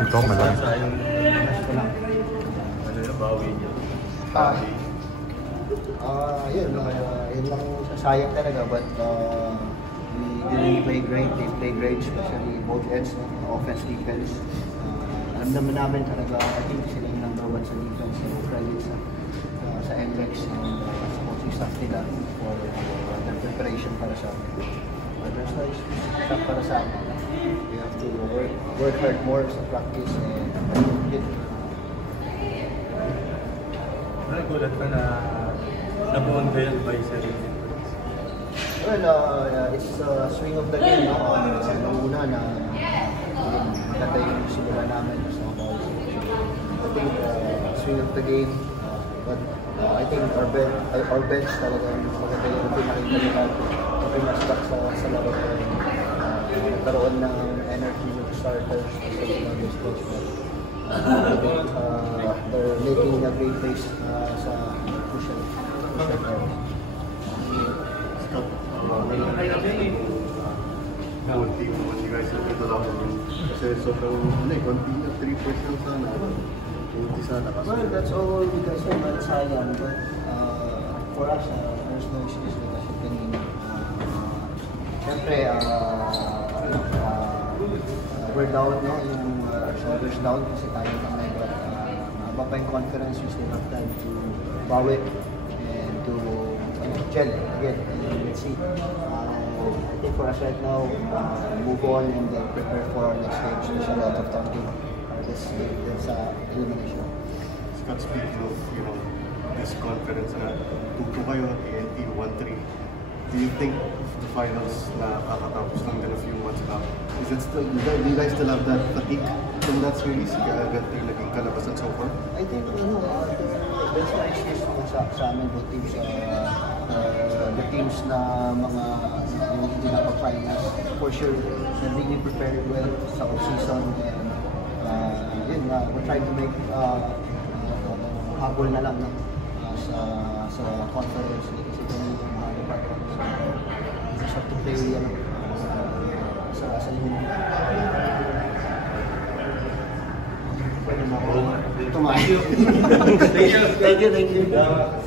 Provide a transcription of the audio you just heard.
Ito, malaki. Ano na bawi niyo? Yun lang sayang talaga, but we didn't play great. They play great, especially both ends, offense, defense. Alam naman namin talaga, I think sila yung number one sa defense, so credit sa MLEX and sa coaching staff nila for their preparation para sa amin. But there's no stuff para sa amin. We have to work hard more sa practice and get. Nagulat ka na nabu-unveil by Sir. Well, it's a swing of the game. Nung una na maganda yung simula namin sa ball. I think swing of the game. But I think our bench talagang maganda yung pinakita nila. Pinastuck sa laro. Nagkaroon ng energy yung starters. They're making a great place sa crucial time. Good team naman you guys have ito lang kasi sobrang konti na 3 points lang sana hindi sana kasi well, that's all we can say, but sayang, but for us, there's no excuse kasi kanina syempre we're down, no? Yung shoulders down kasi tayo kami, but mababa pa yung conference, we still have time to bawi and to gel again, and let's see. I think for us right now, move on and then prepare for our next game. So there's a lot of talking this elimination. Scott, speaking of, this conference na 2-2 kayo, TNT 1-3. Do you think the finals na kakatapos lang din a few months back, is it still, do you guys still have that fatigue from that series? Kaya agad yung naging kalabasan so far? I think, there's no excuse sa amin, both teams, the teams na mga hindi nakapag-finals, for sure, they're really prepared well sa off-season, and yun, we're trying to make habol na lang sa conference kasi kami yung mga department, so just have to play sa linggo. Pwede mo ako tumayo. Thank you.